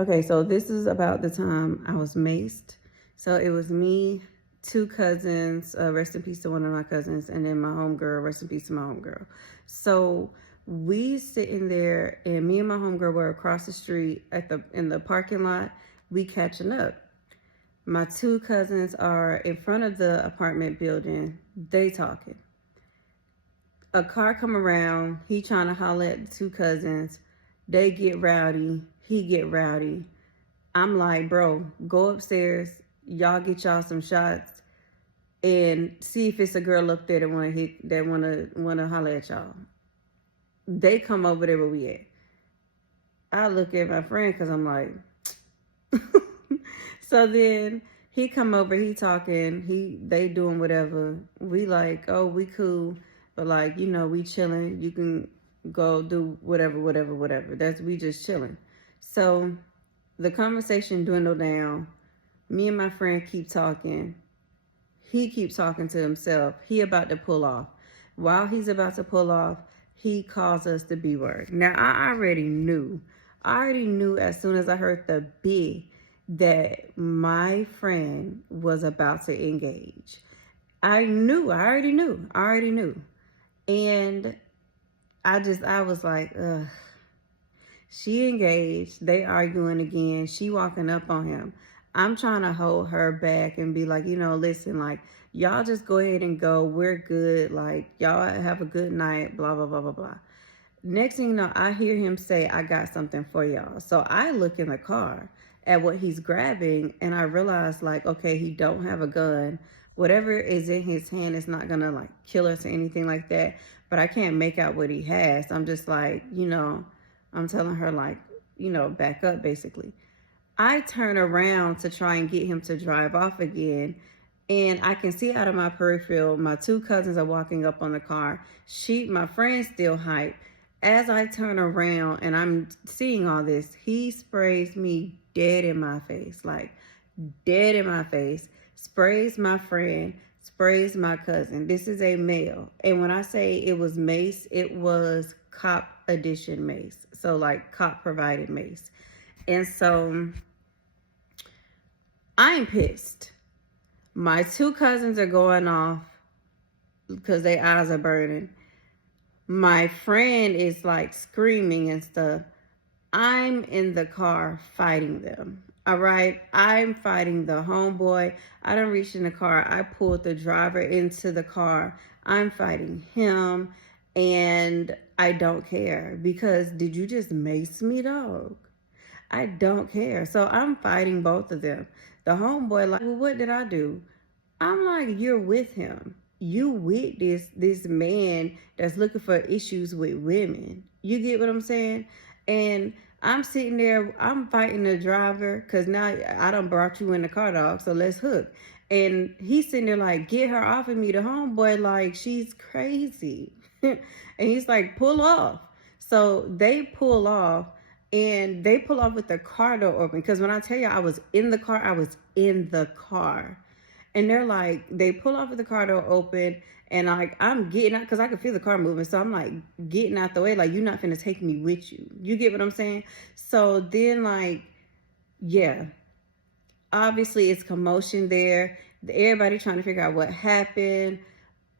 Okay, so this is about the time I was maced. So it was me, two cousins, rest in peace to one of my cousins, and then my homegirl, rest in peace to my homegirl. So we sitting there, and me and my homegirl were across the street at the in the parking lot. We catching up. My two cousins are in front of the apartment building. They talking. A car come around. He trying to holler at the two cousins. They get rowdy. He get rowdy. I'm like, bro, go upstairs. Y'all get y'all some shots and see if it's a girl up there that wanna holler at y'all. They come over there where we at. I look at my friend because I'm like, so then he come over, he talking, they doing whatever. We like, oh, we cool, but like, we chilling. You can go do whatever. We just chilling. So the conversation dwindled down. Me and my friend keep talking. He keeps talking to himself. He about to pull off. While he's about to pull off, he calls us the B word. Now I already knew. I already knew as soon as I heard the B that my friend was about to engage. I knew. I already knew. And I was like, ugh. She engaged. They arguing again. She walking up on him. I'm trying to hold her back and be like, listen, like, y'all just go ahead and go. We're good. Like, y'all have a good night, blah, blah, blah, blah, blah. Next thing you know, I hear him say, I got something for y'all. So I look in the car at what he's grabbing and I realize, like, okay, he don't have a gun. Whatever is in his hand is not going to, like, kill us or anything like that. But I can't make out what he has. I'm just like, I'm telling her, like, back up, basically. I turn around to try and get him to drive off again. And I can see out of my peripheral, my two cousins are walking up on the car. My friend's still hyped. As I turn around and I'm seeing all this, he sprays me dead in my face, like dead in my face, sprays my friend, sprays my cousin. This is a male. And when I say it was mace, it was cop edition mace. So like cop provided mace. And so I'm pissed. My two cousins are going off because their eyes are burning. My friend is like screaming and stuff. I'm in the car fighting them. All right. I'm fighting the homeboy. I don't reach in the car. I pulled the driver into the car. I'm fighting him. And I don't care because did you just mace me, dog? I don't care. So I'm fighting both of them. The homeboy like, well, what did I do? I'm like, you're with him. You with this man that's looking for issues with women. You get what I'm saying? And I'm sitting there, I'm fighting the driver because now I done brought you in the car, dog. So let's hook. And he's sitting there like, get her off of me. The homeboy like, she's crazy. And he's like, pull off. So they pull off. And they pull off with the car door open. Because when I tell you I was in the car, I was in the car. And they're like, they pull off with the car door open. And like, I'm getting out because I can feel the car moving. So I'm like getting out the way. Like, you're not finna take me with you. You get what I'm saying? So then like, yeah, obviously it's commotion there. Everybody trying to figure out what happened.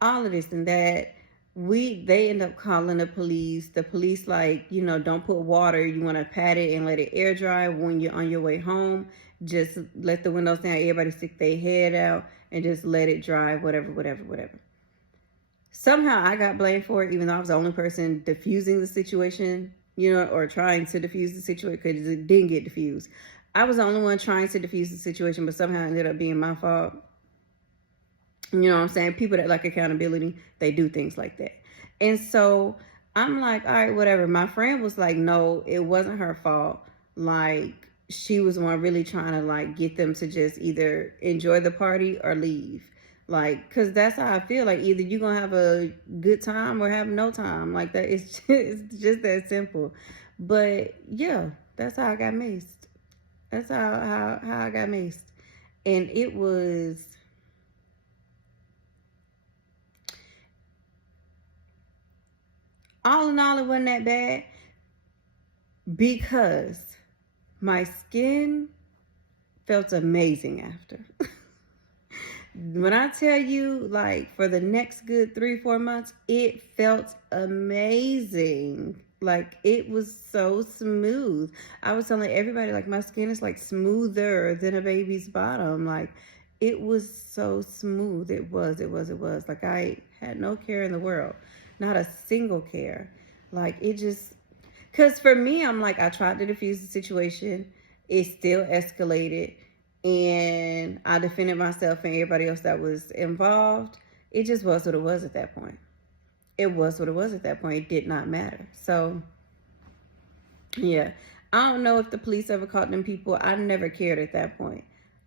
All of this and that. They end up calling the police. The police like, don't put water. You want to pat it and let it air dry when you're on your way home. Just let the windows down. Everybody stick their head out and just let it dry. Whatever. Somehow I got blamed for it, even though I was the only person diffusing the situation, or trying to diffuse the situation because it didn't get diffused. I was the only one trying to diffuse the situation, but somehow it ended up being my fault. You know what I'm saying? People that like accountability, they do things like that. And so I'm like, all right, whatever. My friend was like, no, it wasn't her fault. Like, she was the one really trying to like get them to just either enjoy the party or leave. Like, cause that's how I feel. Like, either you're gonna have a good time or have no time. Like that. It's just that simple. But yeah, that's how I got maced. That's how I got maced. And it was, all in all, it wasn't that bad because My skin felt amazing after. When I tell you, like, for the next good 3-4 months, it felt amazing. Like, it was so smooth. I was telling everybody, like, my skin is like smoother than a baby's bottom. Like, it was so smooth. It was. Like, I had no care in the world, not a single care. Like, it just, because for me, I'm like, I tried to diffuse the situation, it still escalated, and I defended myself and everybody else that was involved. It just was what it was at that point. It was what it was at that point. It did not matter. So, yeah. I don't know if the police ever caught them people. I never cared at that point.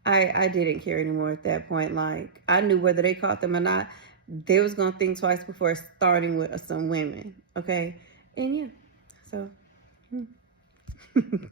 I didn't care anymore at that point. Like, I knew whether they caught them or not, they was going to think twice before starting with some women. Okay? And yeah. So.